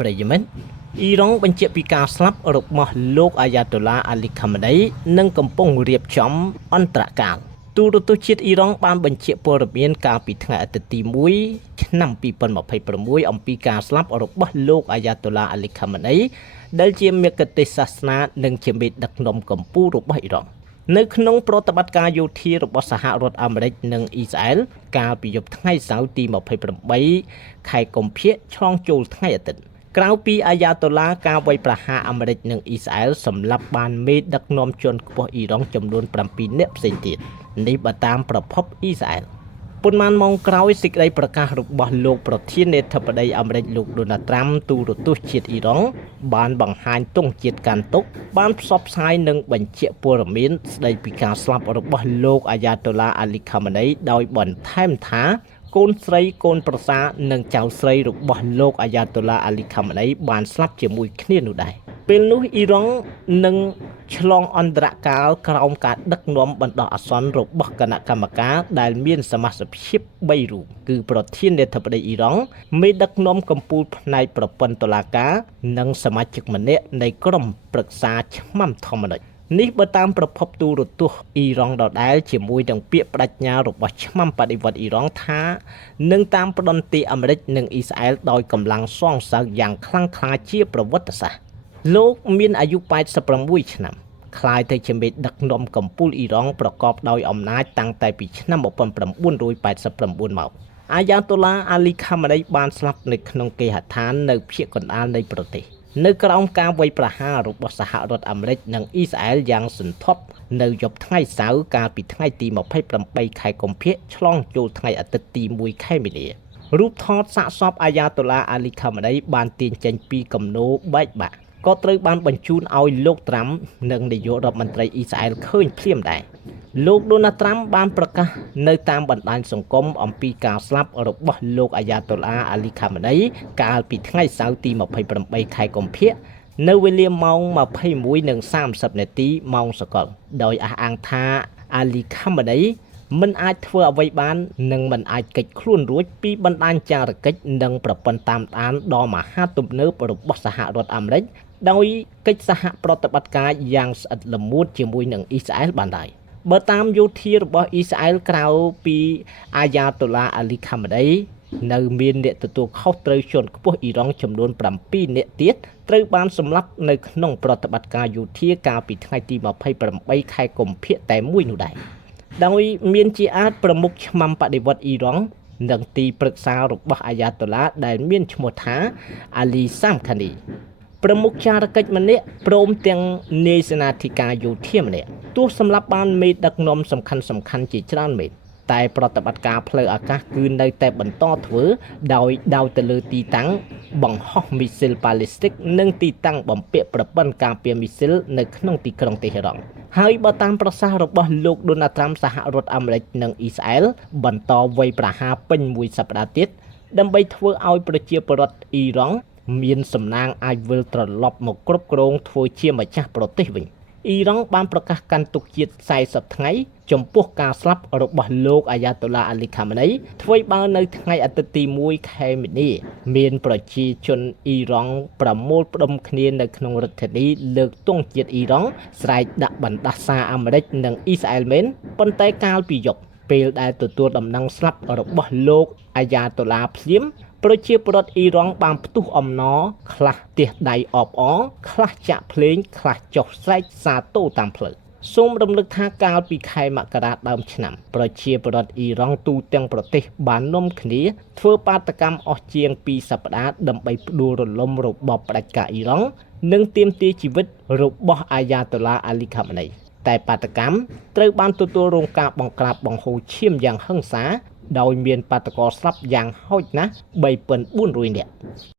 ប្រិយមិត្តអ៊ីរ៉ង់បញ្ជាក់ពីការស្លាប់របស់លោកអាយ៉ាតូឡាអាលីខាម៉ានីនិងកំពុងរៀបចំអន្តរកាលទូរទស្សន៍ជាតិអ៊ីរ៉ង់បានបញ្ជាក់ព័ត៌មានកាលពីថ្ងៃអាទិត្យទី1ឆ្នាំ2026អំពីការស្លាប់របស់លោកអាយ៉ាតូឡាអាលីខាម៉ានីដែលជាមគ្គុទ្ទេសក៍សាសនានិងជាមេដឹកនាំកម្ពុជារបស់អ៊ីរ៉ង់នៅក្នុងប្រតិបត្តិការយោធារបស់សហរដ្ឋអាមេរិកនិងអ៊ីស្រាអែលកាលពីយប់ថ្ងៃសៅរ៍ទី28ខែកុម្ភៈឆ្លងចូលថ្ងៃអាទិត្យក្រៅពីអាយ៉ាតូឡាការវាយប្រហារអាមេរិកនិងអ៊ីស្រាអែលសម្លាប់បានមេដឹកនាំជាន់ខ្ពស់អ៊ីរ៉ង់ចំនួន7នាក់ផ្សេងទៀតនេះបើតាមប្រភពអ៊ីស្រាអែលប៉ុន្មានម៉ោងក្រោយសេចក្តីប្រកាសរបស់លោកប្រធានាធិបតីអាមេរិកលោកដូណាល់ត្រាំទូរទស្សន៍ជាតិអ៊ីរ៉ង់បានបង្ហាញទង់ជាតិកាន់ទុកបានផ្សព្វផ្សាយនិងបញ្ជាក់ព័ត៌មានស្តីពីការស្លាប់របស់លោកអាយ៉ាតូឡាអាលីខាម៉ានីដោយបន្ថែមថាកូនស្រីកូនប្រសារនិងចៅស្រីរបស់លោកអាយ៉ាតូឡាអាលីខាម៉ានីបានស្លាប់ជាមួយគ្នានោះដែរពេលនោះអ៊ីរ៉ង់នឹងឆ្លងអន្តរកាលក្រោមការដឹកនាំបណ្ដោះអាសន្នរបស់គណៈកម្មការដែលមានសមាជិកភាព3រូបគឺប្រធានាធិបតីអ៊ីរ៉ង់មេដឹកនាំកម្ពុជាផ្នែកប្រព័ន្ធតុលាការនិងសមាជិកម្នាក់នៃក្រុមប្រឹក្សាឆ្មាំធម្មនិកនេះបើតាមប្រភពទូរទស្សន៍អ៊ីរ៉ង់ដដែលជាមួយនឹងពាក្យបដិញ្ញារបស់ឆ្មាំបដិវត្តអ៊ីរ៉ង់ថានឹងតាមផ្ដន្ទាអាមេរិកនិងអ៊ីស្រាអែលដោយកម្លាំងសងសឹកយ៉ាងខ្លាំងក្លាជាប្រវត្តិសាស្ត្រលោកមានអាយុ86ឆ្នាំក្លាយទៅជាមេដឹកនាំកម្ពុជាអ៊ីរ៉ង់ប្រកបដោយអំណាចតាំងតែពីឆ្នាំ1989មកអាយ៉ាតូឡាអាលីខាម៉ានីបានស្លាប់នៅក្នុងគេហដ្ឋាននៅភាគកណ្ដាលនៃប្រទេសនៅក្រោមការវាយប្រហាររបស់សហរដ្ឋអាមេរិកនិងអ៊ីស្រាអែលយ៉ាងសន្ធប់នៅយប់ថ្ងៃសៅរ៍កាលពីថ្ងៃទី28ខែកុម្ភៈឆ្លងចូលថ្ងៃអាទិត្យទី1ខែមីនារូបថតសាកសពអាយ៉ាតូឡាអាលីខាម៉ានីបានទាញចេញពីគំនរបែកបាក់ក៏ត្រូវបានបញ្ជូនឲ្យលោកត្រាំនិងនាយករដ្ឋមន្ត្រីអ៊ីស្រាអែលឃើញភ្លាមដែរលោកដូណាល់ត្រាំបានប្រកាសនៅតាមបណ្ដាញសង្គមអំពីការស្លាប់របស់លោកអាយ៉ាតូឡាអាលីខាម៉ានីកាលពីថ្ងៃសៅរ៍ទី28ខែកុម្ភៈនៅវេលាម៉ោង21:30នាទីម៉ោងសកលដោយអះអាងថាអាលីខាម៉ានីមិនអាចធ្វើអ្វីបាននិងមិនអាចគេចខ្លួនរួចពីបណ្ដាញចារកិច្ចនិងប្រព័ន្ធតាមដានដ៏មហាទំនើបរបស់សហរដ្ឋអាមេរិកដោយកិច្ចសហប្រតិបត្តិការយ៉ាងស្អិតល្មួតជាមួយនឹងអ៊ីស្រាអែលបានដែរបើតាមយោធារបស់អ៊ីស្រាអែលក្រៅពីអាយ៉ាតូឡាអាលីខាម៉ានីនៅមានអ្នកទទួលខុសត្រូវជាន់ខ្ពស់អ៊ីរ៉ង់ចំនួន7នាក់ទៀតត្រូវបានសម្លាប់នៅក្នុងប្រតិបត្តិការយោធាកាលពីថ្ងៃទី28ខែកុម្ភៈតែមួយនោះដែរដោយមានជាអាចប្រមុខឆ្មាំបដិវត្តអ៊ីរ៉ង់និងទីប្រឹក្សារបស់អាយ៉ាតូឡាដែលមានឈ្មោះថាអាលីសាមខានីប្រមុខចារកិច្ចម្នាក់ព្រមទាំងនាយសេនាធិការយោធាម្នាក់ទោះសម្រាប់បានមេដឹកនាំសំខាន់ជាច្រើនមែនតែប្រតិបត្តិការផ្លូវអាកាសគឺនៅតែបន្តធ្វើដោយដោតទៅលើទីតាំងបង្ហោះមីស៊ីលប៉ាឡេស្ទិកនិងទីតាំងបំពាក់ប្រព័ន្ធការពារមីស៊ីលនៅក្នុងទីក្រុងតេហេរ៉ង់ហើយបើតាមប្រសាសន៍របស់លោកដូណាល់ត្រាំសហរដ្ឋអាមេរិកនិងអ៊ីស្រាអែលបន្តវាយប្រហារពេញមួយសប្តាហ៍ទៀតដើម្បីធ្វើឲ្យប្រជាពលរដ្ឋអ៊ីរ៉ង់មានសំណាងអាចវិលត្រឡប់មកគ្រប់គ្រងធ្វើជាម្ចាស់ប្រទេសវិញអ៊ីរ៉ង់បានប្រកាសកាន់ទុកជាតិ40ថ្ងៃចំពោះការស្លាប់របស់លោកអាយ៉ាតូឡាអាលីខាម៉ានីធ្វើបើនៅថ្ងៃអាទិត្យទី1ខែមីនាមានប្រជាជនអ៊ីរ៉ង់ប្រមូលផ្ដុំគ្នានៅក្នុងរដ្ឋធានីលើកទង់ជាតិអ៊ីរ៉ង់ស្រែកដាក់បណ្ដាសាអាមេរិកនិងអ៊ីស្រាអែលមែនប៉ុន្តែកាលពីយប់ពេលដែលទទួលដំណឹងស្លាប់របស់លោកអាយ៉ាតូឡាភ្លាមប្រជាពលរដ្ឋអ៊ីរ៉ង់បានផ្ទុះអំណរខ្លះទះដៃអបអរខ្លះចាក់ភ្លេងខ្លះចុះស្រែកសាទរតាមផ្លូវសូមរំលឹកថាកាលពីខែមករាដើមឆ្នាំប្រជាពលរដ្ឋអ៊ីរ៉ង់ទូទាំងប្រទេសបាននាំគ្នាធ្វើបាតកម្មអស់ជាង2សប្តាហ៍ដើម្បីផ្ដួលរលំរបបផ្ដាច់ការអ៊ីរ៉ង់និងទាមទារជីវិតរបស់អាយ៉ាតូឡាអាលីខាម៉ានីតែបាតកម្មត្រូវបានទទួលរងការបង្ក្រាបបង្ហូរឈាមយ៉ាងហិង្សាដោយមានបាតកោស្លាប់យ៉ាងហោចណាស់3400នាក់